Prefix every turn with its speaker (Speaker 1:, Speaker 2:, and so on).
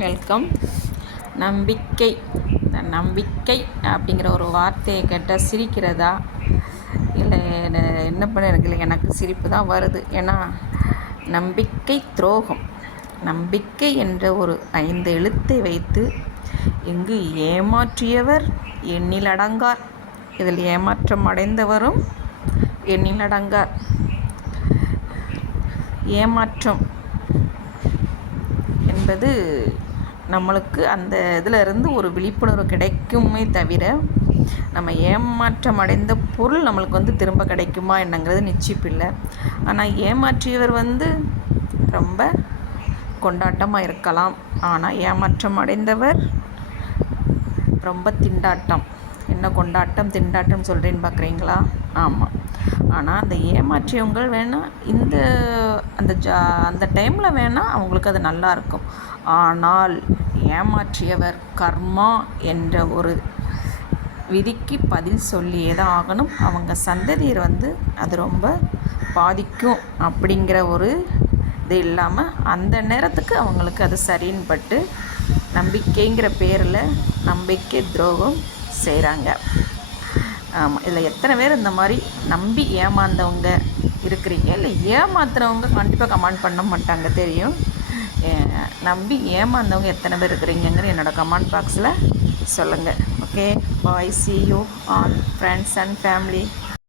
Speaker 1: Welcome நம்பிக்கை நம்பிக்கை அப்படிங்கிற ஒரு வார்த்தையை கேட்டால் சிரிக்கிறதா? இல்லை என்ன- பண்ண எனக்கு இல்லை எனக்கு சிரிப்பு தான் வருது. ஏன்னா நம்பிக்கை துரோகம். நம்பிக்கை என்ற ஒரு ஐந்து எழுத்தை வைத்து இங்கு ஏமாற்றியவர் எண்ணிலடங்கார் இதில் ஏமாற்றம் அடைந்தவரும் எண்ணிலடங்கார் ஏமாற்றம் என்பது நம்மளுக்கு அந்த இதில் இருந்து ஒரு விழிப்புணர்வு கிடைக்குமே தவிர நம்ம ஏமாற்றம் அடைந்த பொருள் நம்மளுக்கு வந்து திரும்ப கிடைக்குமா என்னங்கிறது நிச்சயப்பில்லை ஆனால் ஏமாற்றியவர் வந்து ரொம்ப கொண்டாட்டமாக இருக்கலாம். ஆனால் ஏமாற்றம் அடைந்தவர் ரொம்ப திண்டாட்டம். என்ன கொண்டாட்டம் திண்டாட்டம் சொல்கிறேன்னு பார்க்குறீங்களா? ஆமாம் ஆனால் அந்த ஏமாற்றியவங்க வேணால் இந்த அந்த ஜா அந்த டைமில் வேணால் அவங்களுக்கு அது நல்லா இருக்கும். ஆனால் ஏமாற்றியவர் கர்மா என்ற ஒரு விதிக்கு பதில் சொல்லியே தான் ஆகணும். அவங்க சந்ததியர் வந்து அது ரொம்ப பாதிக்கும் அப்படிங்கிற ஒரு இது இல்லாமல் அந்த நேரத்துக்கு அவங்களுக்கு அது சரின்னு பட்டு நம்பிக்கைங்கிற பேரில் நம்பிக்கை துரோகம் செய்கிறாங்க ஆமாம் இதில் எத்தனை பேர் இந்த மாதிரி நம்பி ஏமாந்தவங்க இருக்கிறீங்க? இல்லை ஏமாத்துறவங்க கண்டிப்பாக கமெண்ட் பண்ண மாட்டாங்க தெரியும். நம்பி ஏமாந்தவங்க எத்தனை பேர் இருக்கிறீங்கங்கிற என்னோடய கமெண்ட் பாக்ஸில் சொல்லுங்கள் okay bye see you all friends and family